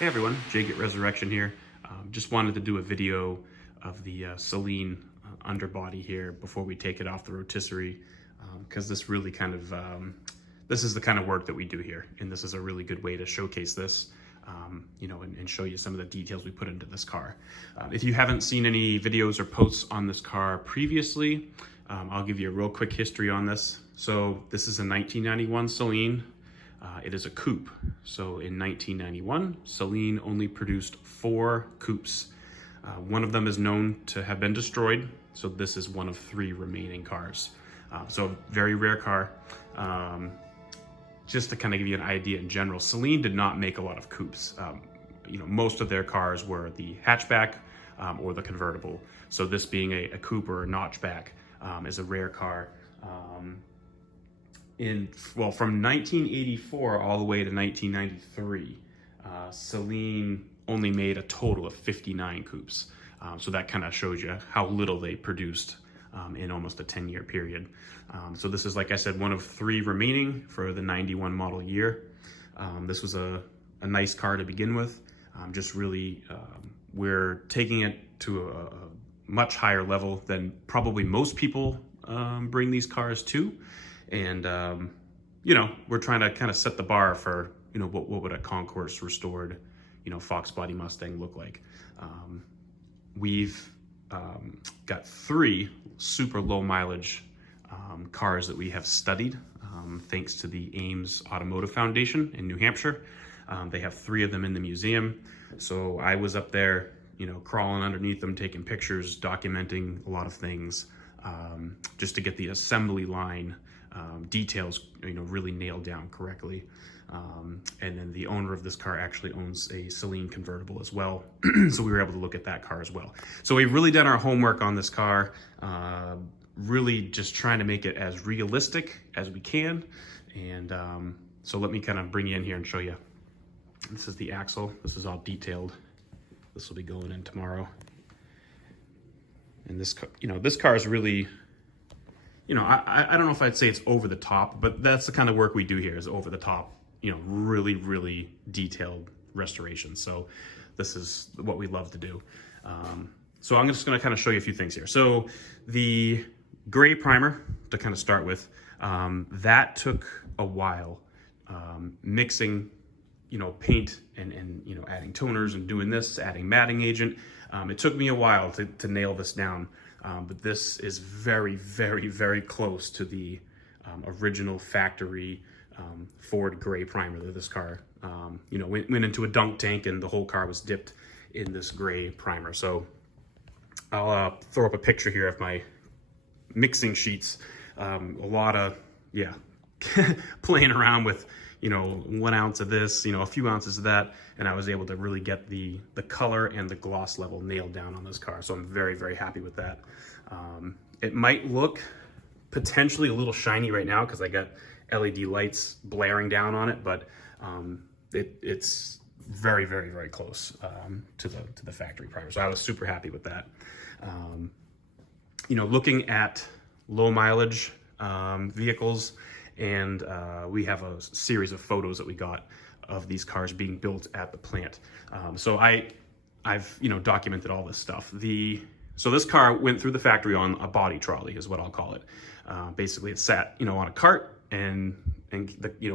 Hey everyone, Jake at Resurrection here. Just wanted to do a video of the Saleen underbody here before we take it off the rotisserie, because this really this is the kind of work that we do here, and this is a really good way to showcase this, and show you some of the details we put into this car. If you haven't seen any videos or posts on this car previously, I'll give you a real quick history on this. So this is a 1991 Saleen. It is a coupe. So in 1991, Saleen only produced 4 coupes. One of them is known to have been destroyed. So this is one of 3 remaining cars. So very rare car. Just to kind of give you an idea in general, Saleen did not make a lot of coupes. Most of their cars were the hatchback or the convertible. So this being a coupe or a notchback is a rare car. From 1984 all the way to 1993, Saleen only made a total of 59 coupes. So that kind of shows you how little they produced in almost a 10-year period. So this is, like I said, one of 3 remaining for the 91 model year. This was a nice car to begin with. We're taking it to a much higher level than probably most people bring these cars to. And, we're trying to kind of set the bar for, what would a Concours restored, Fox body Mustang look like. We've got 3 super low mileage cars that we have studied, thanks to the Ames Automotive Foundation in New Hampshire. They have 3 of them in the museum. So I was up there, crawling underneath them, taking pictures, documenting a lot of things, just to get the assembly line details, really nailed down correctly. And then the owner of this car actually owns a Saleen convertible as well. So we were able to look at that car as well. So we've really done our homework on this car, really just trying to make it as realistic as we can. And so let me kind of bring you in here and show you. This is the axle. This is all detailed. This will be going in tomorrow. And this car is really, I don't know if I'd say it's over the top, but that's the kind of work we do here, is over the top, really, really detailed restoration. So this is what we love to do. So I'm just going to kind of show you a few things here. So the gray primer, to kind of start with, that took a while, mixing, paint and adding toners and doing this, adding matting agent. It took me a while to nail this down. But this is very, very, very close to the original factory Ford gray primer that this car, went into a dunk tank, and the whole car was dipped in this gray primer. So I'll throw up a picture here of my mixing sheets. A lot of, playing around with, 1 ounce of this, a few ounces of that, and I was able to really get the color and the gloss level nailed down on this car. So I'm very, very happy with that. It might look potentially a little shiny right now because I got LED lights blaring down on it, but it's very, very, very close to the factory primer. So I was super happy with that. Looking at low mileage vehicles, and we have a series of photos that we got of these cars being built at the plant. So I've documented all this stuff. So this car went through the factory on a body trolley, is what I'll call it. Basically, it sat on a cart and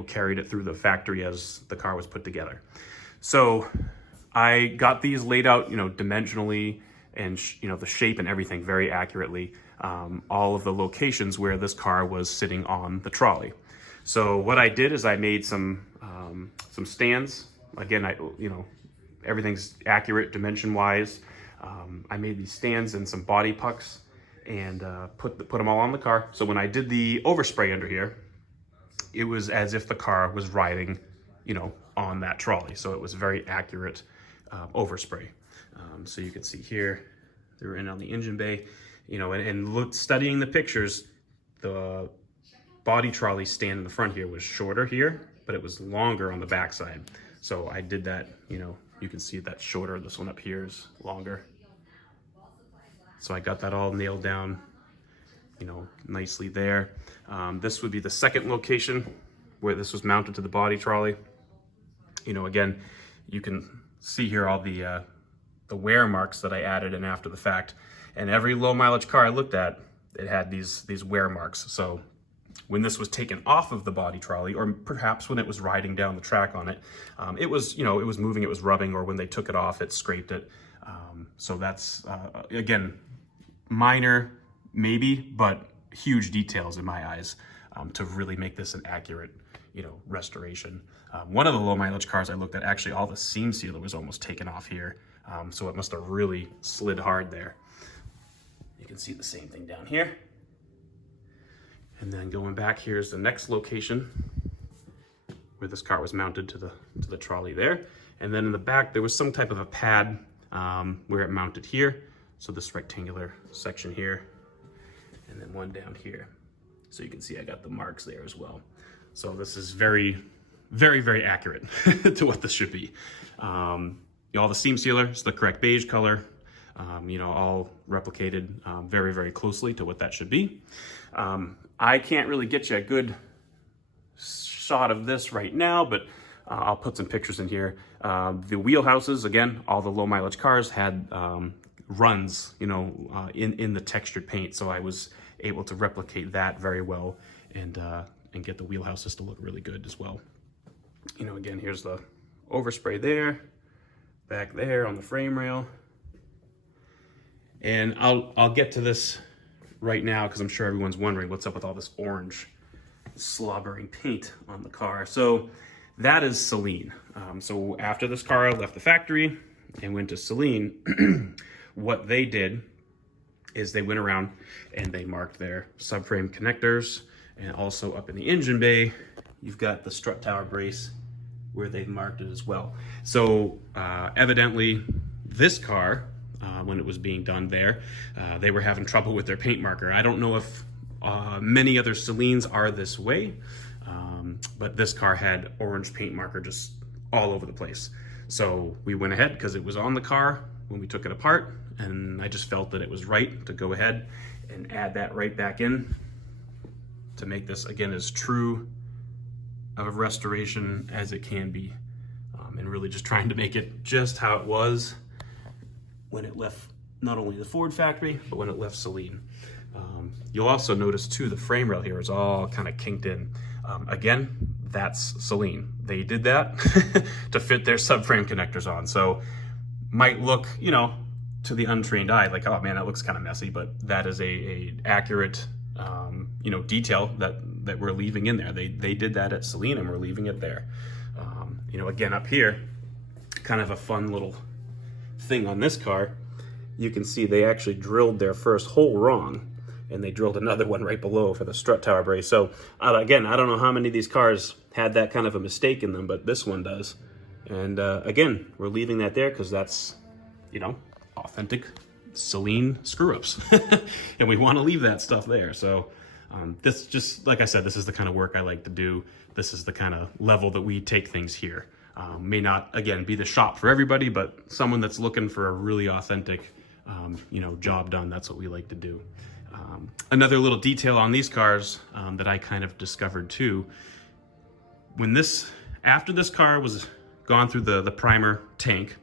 carried it through the factory as the car was put together. So I got these laid out dimensionally, and the shape and everything very accurately. All of the locations where this car was sitting on the trolley. So what I did is I made some stands. Again, everything's accurate dimension wise. I made these stands and some body pucks, and put them all on the car. So when I did the overspray under here, it was as if the car was riding, on that trolley. So it was very accurate overspray. So you can see here, they're in on the engine bay. Studying the pictures, the body trolley stand in the front here was shorter here, but it was longer on the back side. So I did that, you can see that's shorter. This one up here is longer. So I got that all nailed down, nicely there. This would be the second location where this was mounted to the body trolley. Again, you can see here all the wear marks that I added in after the fact. And every low mileage car I looked at, it had these wear marks. So when this was taken off of the body trolley, or perhaps when it was riding down the track on it, it was, you know, it was moving, it was rubbing, or when they took it off, it scraped it. So that's, again, minor maybe, but huge details in my eyes to really make this an accurate, you know, restoration. One of the low mileage cars I looked at, actually all the seam sealer was almost taken off here. So it must have really slid hard there. You can see the same thing down here. And then going back, here's the next location where this car was mounted to the trolley there. And then in the back, there was some type of a pad where it mounted here. So this rectangular section here, and then one down here. So you can see I got the marks there as well. So this is very, very, very accurate to what this should be. All the seam sealer is the correct beige color. You know, all replicated very, very closely to what that should be. I can't really get you a good shot of this right now, but I'll put some pictures in here. The wheelhouses, again, all the low mileage cars had runs, you know, in the textured paint. So I was able to replicate that very well and get the wheelhouses to look really good as well. You know, again, here's the overspray there, back there on the frame rail. And I'll get to this right now because I'm sure everyone's wondering what's up with all this orange slobbering paint on the car. So that is Saleen. So after this car left the factory and went to Saleen, what they did is they went around and they marked their subframe connectors, and also up in the engine bay, you've got the strut tower brace where they've marked it as well. So evidently this car, when it was being done there, they were having trouble with their paint marker. I don't know if many other Saleens are this way, but this car had orange paint marker just all over the place. So we went ahead because it was on the car when we took it apart, and I just felt that it was right to go ahead and add that right back in to make this, again, as true of a restoration as it can be, and really just trying to make it just how it was when it left not only the Ford factory, but when it left Saleen. You'll also notice too, the frame rail here is all kind of kinked in. Again, that's Saleen. They did that to fit their subframe connectors on. So might look, you know, to the untrained eye, like, oh man, that looks kind of messy, but that is a accurate, you know, detail that we're leaving in there. They did that at Saleen, and we're leaving it there. You know, again, up here, kind of a fun little thing on this car. You can see they actually drilled their first hole wrong, and they drilled another one right below for the strut tower brace. So again, I don't know how many of these cars had that kind of a mistake in them, but this one does. And again, we're leaving that there because that's, you know, authentic Saleen screw-ups. And we want to leave that stuff there. So this, just like I said, this is the kind of work I like to do. This is the kind of level that we take things here. May not, again, be the shop for everybody, but someone that's looking for a really authentic, you know, job done, that's what we like to do. Another little detail on these cars that I kind of discovered too, after this car was gone through the primer tank,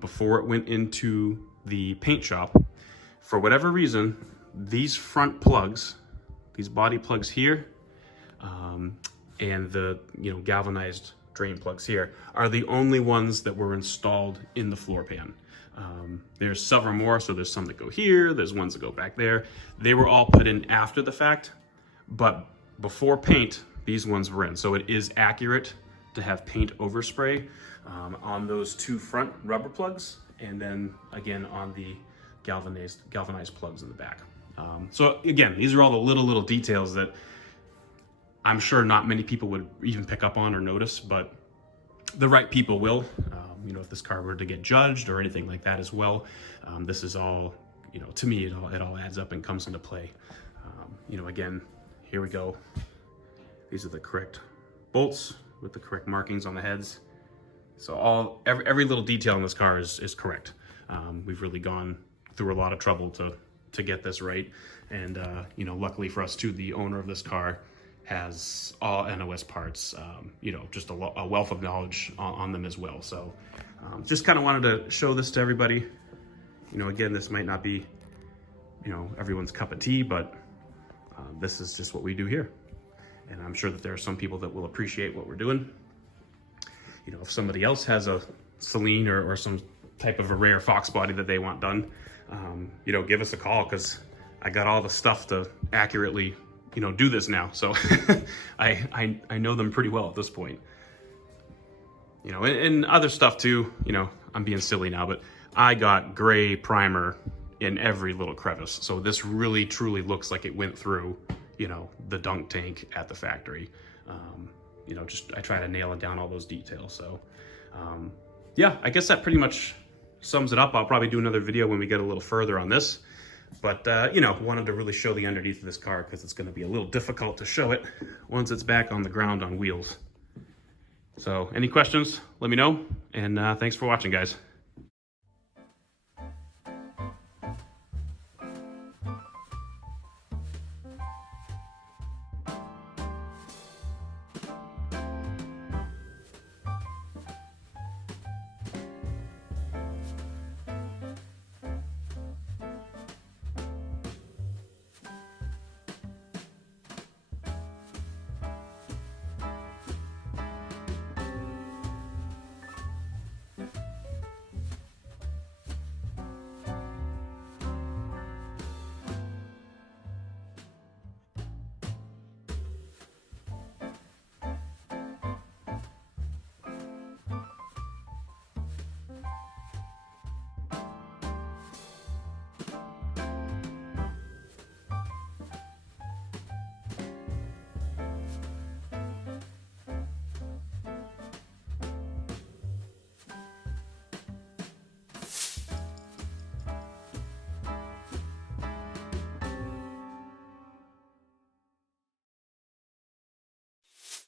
before it went into the paint shop, for whatever reason, these front plugs, these body plugs here, and the, you know, galvanized drain plugs here are the only ones that were installed in the floor pan. There's several more, so there's some that go here, there's ones that go back there. They were all put in after the fact, but before paint, these ones were in. So it is accurate to have paint overspray on those two front rubber plugs, and then again on the galvanized plugs in the back. So again, these are all the little details that I'm sure not many people would even pick up on or notice, but the right people will. You know, if this car were to get judged or anything like that as well, this is all, you know, to me, it all adds up and comes into play. You know, again, here we go. These are the correct bolts with the correct markings on the heads. So every little detail in this car is correct. We've really gone through a lot of trouble to get this right. And, you know, luckily for us too, the owner of this car has all NOS parts, you know, just a wealth of knowledge on them as well. So just kind of wanted to show this to everybody. You know, again, this might not be, you know, everyone's cup of tea, but this is just what we do here. And I'm sure that there are some people that will appreciate what we're doing. You know, if somebody else has a Saleen or some type of a rare fox body that they want done, you know, give us a call, because I got all the stuff to accurately, you know, do this now. So I know them pretty well at this point. You know, and other stuff too, you know, I'm being silly now, but I got gray primer in every little crevice. So this really truly looks like it went through, you know, the dunk tank at the factory. You know, just I try to nail it down, all those details. So yeah, I guess that pretty much sums it up. I'll probably do another video when we get a little further on this. But, you know, wanted to really show the underneath of this car, because it's going to be a little difficult to show it once it's back on the ground on wheels. So any questions, let me know. And thanks for watching, guys.